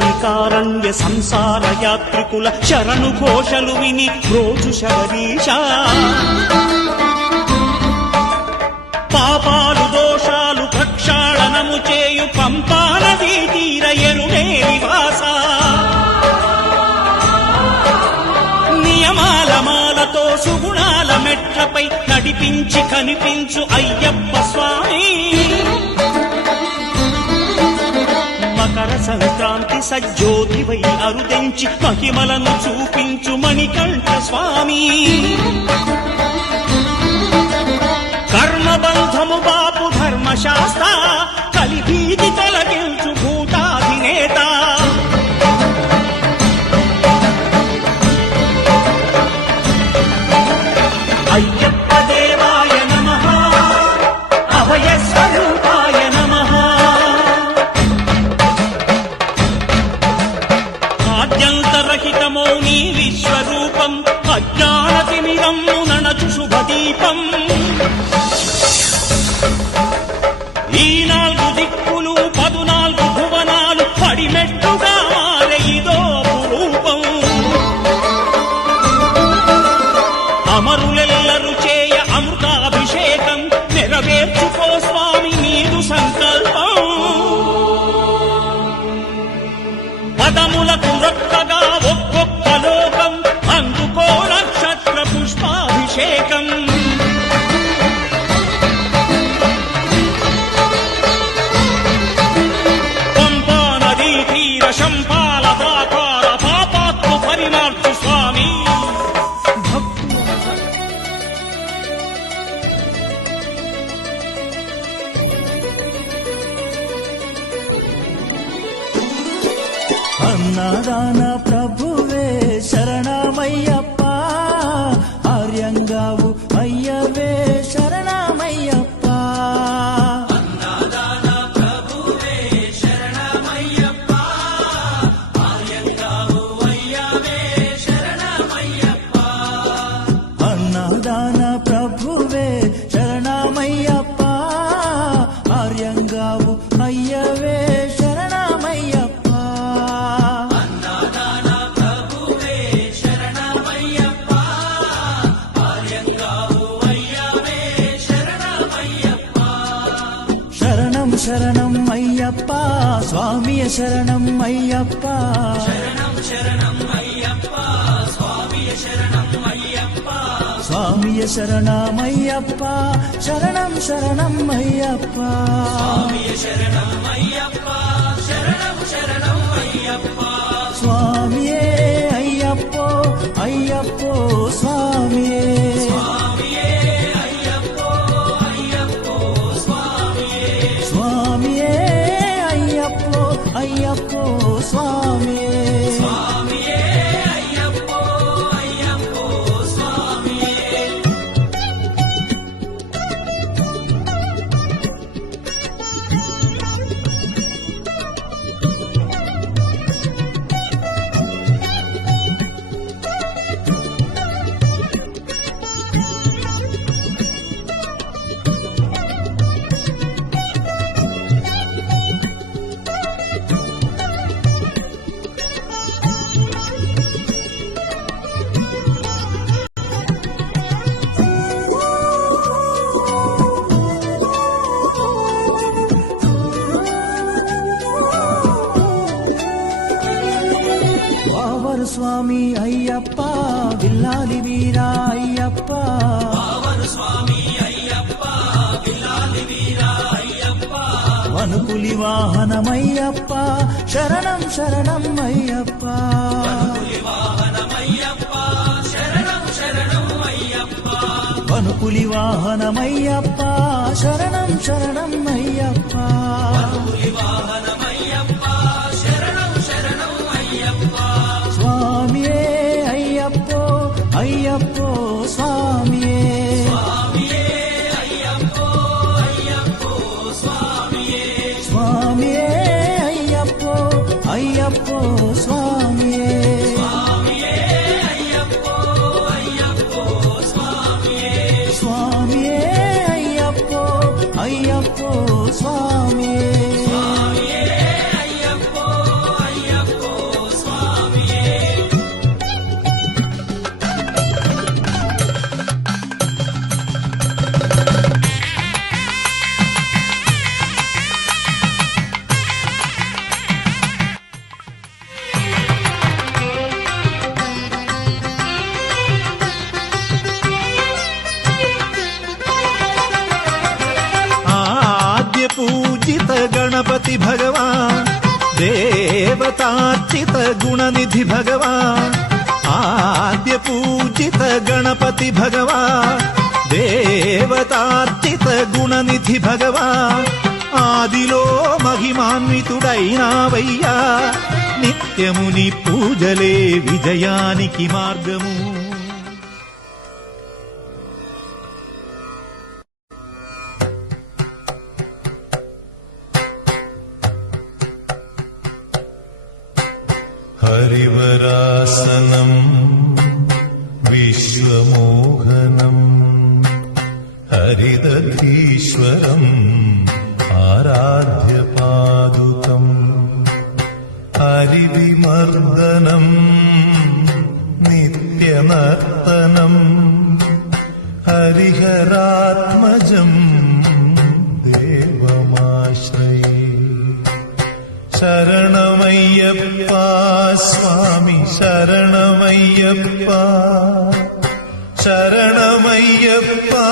క్షణికారణ్య సంసార యాత్రికుల శరణు ఘోషలు విని రోజు శబరీష పాపాలు దోషాలు ప్రక్షాళనము చేయు పంపా నదీ తీర ఎరుడే నివాస నియమాల మాలతో సుగుణాల మెట్లపై నడిపించి కనిపించు అయ్యప్ప స్వామి మకర సంక్రాంతి సజ్జోతివై అరుదెంచి మహిమలను చూపించు మణికంఠ స్వామి కర్మబంధము బాపు ధర్మశాస్త్ర కలిభీతి తొలగించు భూతాధినేత అయ్యప్ప దేవాయ నమః అభయ స్వరూపాయ నమః ఆద్యంతరహితమో నీ విశ్వరూపం అజ్ఞానతిమిరము నణచు శుభదీపం ఈ 4 దిక్కులు 14 భువనాలు పడిమెట్టుగా మారే ఇదో రూపం అమరులెల్లరు చేయ అమృతాభిషేకం నెరవేర్చుకో స్వామి నీదు సంకల్పం పదములకు రొక్కగా ఒక్కొక్క లోకం అందుకో నక్షత్ర పుష్పాభిషేకం పంపా నదీ తీర శంపాల దాకార పాపాత్మ పరిమార్చు స్వామి అన్నదాన ప్రభువే శరణమయ్యప్ప ఆర్యంగావు అయ్యవే శరణమయ్యప్ప అన్నదాన ప్రభువే శరణమయ్యప్ప ఆర్యంగావు అయ్యవే శరణమయ్యప్ప అన్నదాన ప్రభువే శరణమయ్యప్ప ఆర్యంగావు అయ్యవే శరణమయ్యప్ప అన్నదాన ప్రభువే శరణమయ్యప్ప ఆర్యంగావు అయ్యవే శరణమయ్యప్ప శరణం శరణం అయ్యప్ప స్వామియ శరణం అయ్యప్ప శరణం శరణం అయ్యప్ప స్వామియ శరణం అయ్యప్ప స్వామియ శరణమయ్యప్ప శరణం శరణం అయ్యప్ప స్వామియ శరణం అయ్యప్ప శరణం శరణం అయ్యప్ప స్వామియే అయ్యప్పో అయ్యప్పో స్వామియే స్వామియే అయ్యప్పో అయ్యప్పో స్వామియే స్వామియే అయ్యప్పో అయ్యప్పో స్వామియే స్వామియే అయ్యప్పో అయ్యప్పో స్వామియే పావర్ స్వామి అయ్యప్ప విల్లాలి వీరా అయ్యప్ప పావన స్వామి అయ్యప్ప విల్లాలి వీరా అయ్యప్ప వనుపులి వాహనమయ్యప్ప శరణం శరణం అయ్యప్ప పులి వాహనమయ్యప్ప శరణం శరణం అయ్యప్ప వనుపులి వాహనమయ్యప్ప శరణం శరణం అయ్యప్ప పులి వాహనమయ్యప్ప శరణం శరణం అయ్యప్ప స్వామియే అయ్యప్పో అయ్యప్పో స్వామియే స్వామియే అయ్యప్పో అయ్యప్పో స్వామియే స్వామియే అయ్యప్పో అయ్యప్పో స్వామియే స్వామియే అయ్యప్పో అయ్యప్పో స్వామియే స్వామియే అయ్యప్పో అయ్యప్పో స్వామియే స్వామియే అయ్యప్పో गणपति भगवान् देवतार्चित गुणनिधि भगवान् आद्य पूजित गणपति भगवान् देवतार्चित गुणनिधि भगवान् ఆదిలో మహిమాన్వితుడైనావయ్యా నిత్యముని పూజలే విజయానికి మార్గము. हरिवरासनं विश्वमोहनं हरिदधीश्वरम् आराध्यपादुकम् हरिविमर्दनम् नित्यनर्तनम् हरिहरात्मजम् देवमाश्रये शरणमय्यप्पा स्वामी शरणमय्यप्पा शरणमय्यप्पा